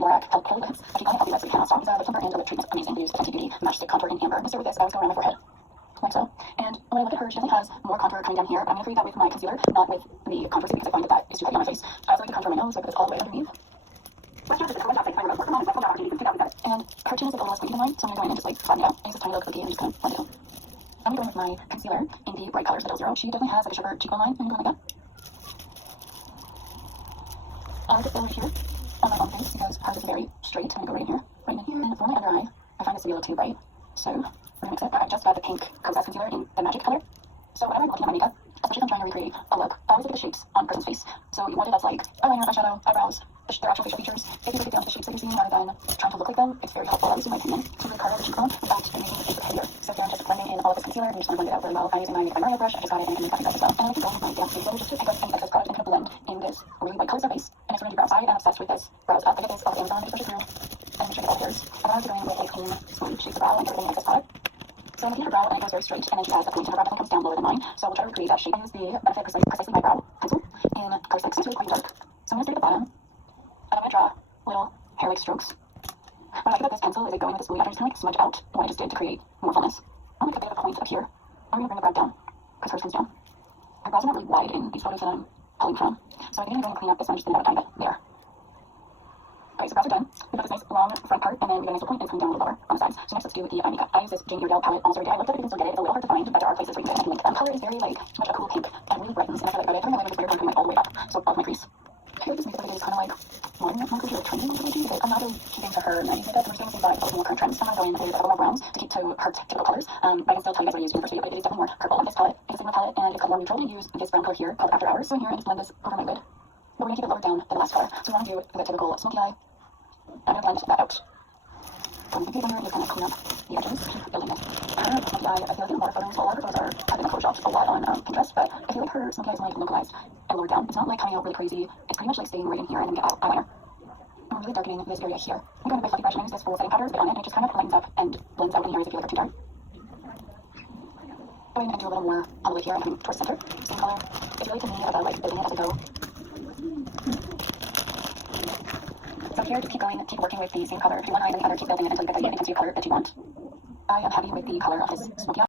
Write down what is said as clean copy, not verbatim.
Lorac help pull lips. I keep going healthy lips, but cannot stop. The lip plumper and the lip treatment amazing. Use Fenty Beauty Matchstick Contour in Amber. Mixed with this, I always go around my forehead. Like so. And when I look at her, she definitely has more contour coming down here, but I'm going to create that with my concealer, not with the contour stick, because I find that is too heavy on my face. I also like to contour my nose, so I put this all the way underneath. And her chin is a little less pointy than mine, so I'm going to go in and just like flatten it out. I use this tiny little cookie and just kind of blend it in. I'm going to go in with my concealer in the bright colors, the 00. She definitely has like a sharper cheekbone line. I'm going to go like that. I like to fill right here on my own face because hers is very straight. I'm going to go right in here, right in here. And for my under eye, I find this to be a little too bright, so we're going to mix it. I just got the pink Cosas concealer in the Magic color. So whenever I'm looking at my makeup, especially if I'm trying to recreate a look, I always look at the shapes on a person's face. So you want it that's like eyeliner, eyeshadow, eyebrows, their actual facial features. If you look at the shapes that you're seeing rather than trying to look like them, it's very helpful, at least in my opinion, to really carve out the cheekbone without making the face look heavier. So if you're just blending in all of this concealer and you just want to blend it out very well, I'm using my Mario brush. I just got it and I can use that as well. And I can go with my damp face just to pick up any excess product and kind of blend in this really white color surface. And it's going to do brows. I am obsessed with this brows up. I get this off Amazon. I just push it through and make sure I get all hers. And then I was doing with a clean, smooth shape of brow and everything excess product. So I'm looking at her brow and it goes very straight, and then she has a point in her brow that comes down lower than mine. So we'll try to recreate that shape. I use the Benefit Precisely My Brow pencil in color 6. It's really quite dark. So I'm going to start at the bottom, and I'm going to draw little hair-like strokes. What I like about this pencil is it going with the smooth edges, kind of like smudge out what I just did to create more fullness. I'm going to make a bit of a point up here. I'm going to bring the brow down, because hers comes down. Her brows are not really wide in these photos that I'm pulling from. So I'm going to clean up this one, just thin out a tiny bit. There. Alright, so brows are done. We've got this nice long front part, and then we got a nice little point and it's coming down a little lower on the sides. So next let's do the eye makeup. I use this Jane Iredale palette almost every day. I looked at it, you can still get it. It's a little hard to find, but there are places where you can get it. And I can link them. Color is very like much a cool pink and really brightens, and I feel like about it. Every my later coming like all the way up, so above my crease. I feel like this makeup every day is kind of like modern makeup, like trending makeup, because I'm not really keeping to her 90s makeup. We're staying with things that I more current trends. So I'm going to go in with a couple more browns to keep to her typical colors. I can still tell you guys what I used in the first video, but it is definitely more purple on this palette. It's a Sigma palette, and it's got more neutral. I'm going to use this brown color here called After Hours. So in here, and just blend this over my lid. But we're going to keep it lower down than the last color. So we want to do the typical smoky eye. I'm going to blend that out. I'm going to just kind of clean up the edges, keep building it. Her smoky eye, I feel like in a lot of photos, a lot of those have been photoshopped a lot on Pinterest, but I feel like her smoky eye is more like localized and lower down. It's not like coming out really crazy. It's pretty much like staying right in here and then get eyeliner. I'm really darkening this area here. I'm going with my fluffy brush and I use this full setting powder, but on it, and it just kind of lightens up and blends out in areas that feel like are too dark. Going in and do a little more on the lid here and coming towards center. Same color. It's really to me about like building it as I go. So here, just keep going, keep working with the same color. If you want eye, then the other, keep building it until you get the intensity of color that you want. I am happy with the color of this smoky eye.